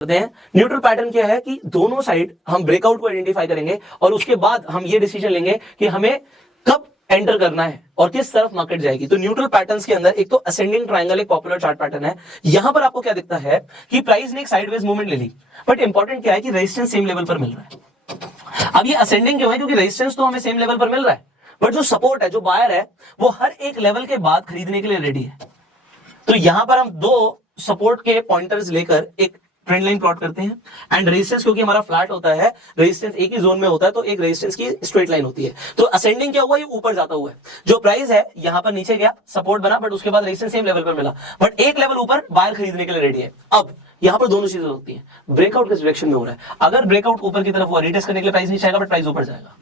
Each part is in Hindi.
करते हैं। न्यूट्रल पैटर्न क्या है कि दोनों साइड हम ब्रेकआउट को आइडेंटिफाई करेंगे और उसके बाद हम ये डिसीजन लेंगे कि हमें कब एंटर करना है और किस तरफ मार्केट जाएगी। तो न्यूट्रल पैटर्न्स के अंदर एक तो असेंडिंग ट्रायंगल एक पॉपुलर चार्ट पैटर्न है। यहां पर आपको क्या दिखता है कि प्राइस ने एक साइडवेज मूवमेंट ले ली, बट इंपॉर्टेंट क्या है कि रेजिस्टेंस सेम लेवल पर मिल रहा है। अब ये असेंडिंग क्यों है? क्योंकि रेजिस्टेंस तो हमें सेम लेवल पर मिल रहा है, बट जो सपोर्ट है, जो बायर है, वो हर एक लेवल के बाद खरीदने के लिए रेडी है। तो यहां पर हम दो सपोर्ट के पॉइंटर्स लेकर एक ट्रेंड लाइन प्लॉट करते हैं एंड रेजिस्टेंस क्योंकि हमारा फ्लैट होता है, रेजिस्टेंस एक ही जोन में होता है, तो एक रेजिस्टेंस की स्ट्रेट लाइन होती है। तो असेंडिंग क्या हुआ? ये ऊपर जाता हुआ है। जो प्राइस है यहां पर नीचे गया, सपोर्ट बना, बट उसके बाद रेजिस्टेंस सेम लेवल पर मिला, बट एक लेवल ऊपर बायर खरीदने के लिए रेडी है। अब यहां पर दोनों चीजें होती हैं, ब्रेकआउट किस डायरेक्शन में हो रहा है। अगर ब्रेकआउट ऊपर की तरफ हुआ, रिटेस्ट करने के लिए प्राइस नीचे आएगा, बट प्राइस ऊपर जाएगा।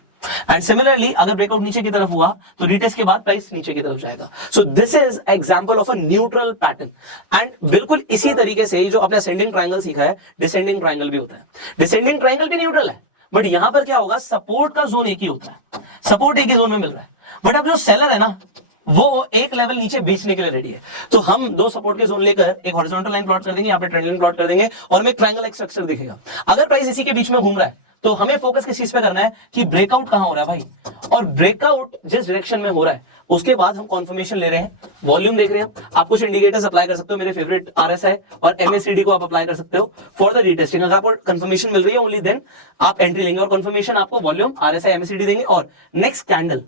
एंड सिमिलरली अगर ब्रेकआउट नीचे की तरफ हुआ तो रिटेस्ट के बाद प्राइस नीचे की तरफ जाएगा। So this is example of a neutral pattern. And बिल्कुल इसी तरीके से जो आपने असेंडिंग ट्रायंगल सीखा है, डिसेंडिंग ट्रायंगल भी होता है। डिसेंडिंग ट्रायंगल भी न्यूट्रल है, बट यहां पर क्या होगा, सपोर्ट का जोन एक ही होता है, सपोर्ट एक ही जोन में मिल रहा है, बट अब जो सेलर है ना, वो एक लेवल नीचे बेचने के लिए रेडी है। तो हम दो सपोर्ट के जोन लेकर एक हॉरिजॉन्टल लाइन प्लॉट कर देंगे, यहाँ पे ट्रेंड लाइन प्लॉट कर देंगे और हमें ट्रायंगल एक स्ट्रक्चर दिखेगा। अगर प्राइस इसी के बीच में घूम रहा है तो हमें फोकस किस चीज पे करना है कि ब्रेकआउट कहां हो रहा है भाई, और ब्रेकआउट जिस डायरेक्शन में हो रहा है उसके बाद हम कंफर्मेशन ले रहे हैं, वॉल्यूम देख रहे हैं। आप कुछ इंडिकेटर्स अप्लाई कर सकते हो, मेरे फेवरेट RSI और MACD को आप अप्लाई कर सकते हो फॉर द रीटेस्टिंग। अगर आपको कंफर्मेशन मिल रही है ओनली देन आप एंट्री लेंगे, और कंफर्मेशन आपको वॉल्यूम, RSI, MACD देंगे, और नेक्स्ट कैंडल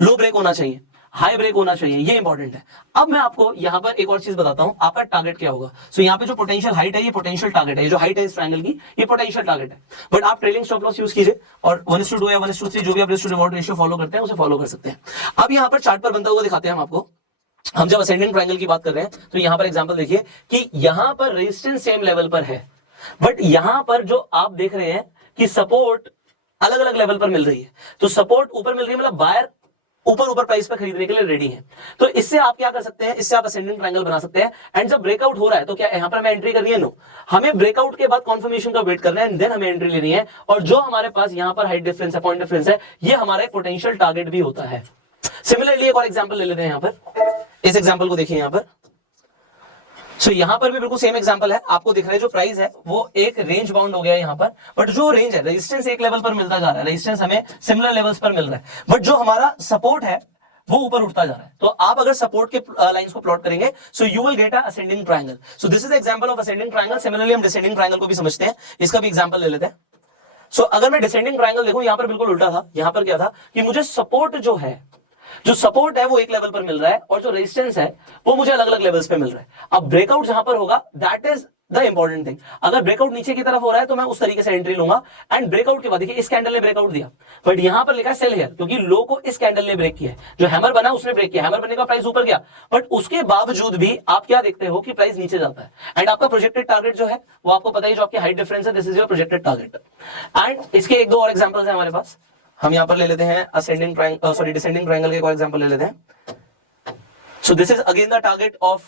लो ब्रेक होना चाहिए, हाई ब्रेक होना चाहिए, ये इंपॉर्टेंट है। अब मैं आपको यहां पर एक और चीज बताता हूं, आपका टारगेट क्या होगा। सो यहाँ पे जो पोटेंशियल हाइट है, ये पोटेंशियल टारगेट है, ये जो हाइट है इस ट्रायंगल की, ये पोटेंशियल टारगेट है। बट आप ट्रेलिंग स्टॉप लॉस यूज कीजिए और 1:2 या 1:3 जो भी आप risk to reward ratio follow करते हैं उसे फॉलो कर सकते हैं। अब यहाँ पर चार्ट पर बनता हुआ दिखाते हैं हम आपको। हम जब असेंडिंग ट्रायंगल की बात कर रहे हैं तो यहां पर एग्जांपल देखिए कि यहां पर रेजिस्टेंस सेम लेवल पर है, बट यहां पर जो आप देख रहे हैं कि सपोर्ट अलग अलग लेवल पर मिल रही है। तो सपोर्ट ऊपर मिल रही है, मतलब बायर ऊपर प्राइस पर खरीदने के लिए रेडी है। तो इससे आप क्या कर सकते हैं, इससे आप असेंडिंग ट्रायंगल बना सकते हैं। एंड जब ब्रेकआउट हो रहा है तो क्या यहां पर हमें एंट्री करनी है? नो, हमें ब्रेकआउट के बाद कंफर्मेशन का वेट करना है एंड देन हमें एंट्री लेनी है। और जो हमारे पास यहां पर हाइट डिफरेंस है, पॉइंट डिफरेंस है, ये हमारा पोटेंशियल टारगेट भी होता है। सिमिलरली एक और एग्जांपल ले लेते हैं यहां पर, इस एग्जांपल को देखिए यहां पर। सो यहां पर भी बिल्कुल सेम एग्जांपल है, आपको दिख रहा है जो प्राइस है वो एक रेंज बाउंड हो गया है यहां पर, बट जो रेंज है, रेजिस्टेंस एक लेवल पर मिलता जा रहा है, रेजिस्टेंस हमें सिमिलर लेवल्स पर मिल रहा है, बट जो हमारा सपोर्ट है वो ऊपर उठता जा रहा है। तो आप अगर सपोर्ट के लाइंस को प्लॉट करेंगे so you will get a ascending triangle. So this is example of ascending triangle. Similarly हम डिसेंडिंग ट्रायंगल को भी समझते हैं, इसका भी एग्जांपल ले लेते हैं। सो अगर मैं डिसेंडिंग ट्रायंगल देखूं, यहां पर बिल्कुल उल्टा था। यहां पर क्या था कि मुझे सपोर्ट जो सपोर्ट है वो एक लेवल पर मिल रहा है और जो रेजिस्टेंस है वो मुझे अलग अलग लेवल्स पे मिल रहा है। अब ब्रेकआउट जहां पर होगा that is the important thing. अगर ब्रेकआउट नीचे की तरफ हो रहा है तो मैं उस तरीके से एंट्री लूंगा। एंड ब्रेकआउट के बाद देखिए इस कैंडल ने ब्रेकआउट दिया, बट यहां पर लिखा है सेल हियर, क्योंकि लो को इस कैंडल ने ब्रेक किया है। जो हैमर बना उसने ब्रेक किया, हैमर बनने का प्राइस ऊपर गया, बट उसके बावजूद भी आप क्या देखते हो कि प्राइस नीचे जाता है। एंड आपका प्रोजेक्टेड टारगेट जो है वो आपको पता है, जो आपकी हाइट डिफरेंस है, this is your projected target. And इसके एक दो और एग्जांपल्स हैं हमारे पास। हम यहां पर ले लेते हैं ascending triangle, sorry descending triangle के एक और एग्जांपल ले लेते हैं। So this is again the target of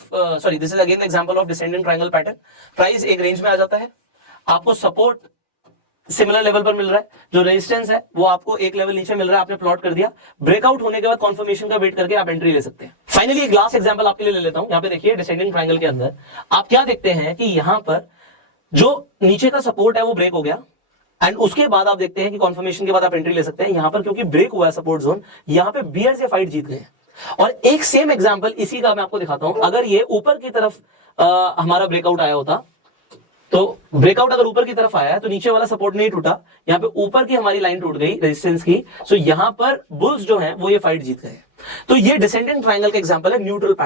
this is again the example of descending triangle pattern. Price एक रेंज में आ जाता है, आपको सपोर्ट सिमिलर लेवल पर मिल रहा है, जो रेजिस्टेंस है वो आपको एक लेवल नीचे मिल रहा है, आपने प्लॉट कर दिया। ब्रेकआउट होने के बाद कंफर्मेशन का वेट करके आप एंट्री ले सकते हैं। फाइनली एक लास्ट एग्जांपल आपके लिए ले लेता हूं। यहाँ पे देखिए डिसेंडिंग ट्रायंगल के अंदर आप क्या देखते हैं कि यहां पर जो नीचे का सपोर्ट है वो ब्रेक हो गया, एंड उसके बाद आप देखते हैं कि कंफर्मेशन के बाद आप एंट्री ले सकते हैं। यहां पर क्योंकि ब्रेक हुआ है सपोर्ट जोन, यहां पे बियर से फाइट जीत गए। और एक सेम एग्जांपल इसी का मैं आपको दिखाता हूं। अगर ये ऊपर की तरफ हमारा ब्रेकआउट आया होता, तो ब्रेकआउट अगर ऊपर की तरफ आया है तो नीचे वाला सपोर्ट नहीं टूटा, यहां पे ऊपर की हमारी लाइन टूट गई रेजिस्टेंस की। सो यहां पर बुल्स जो है वो ये फाइट जीत गए। तो ये डिसेंडिंग ट्रायंगल का एग्जांपल है न्यूट्रल पैटर्न।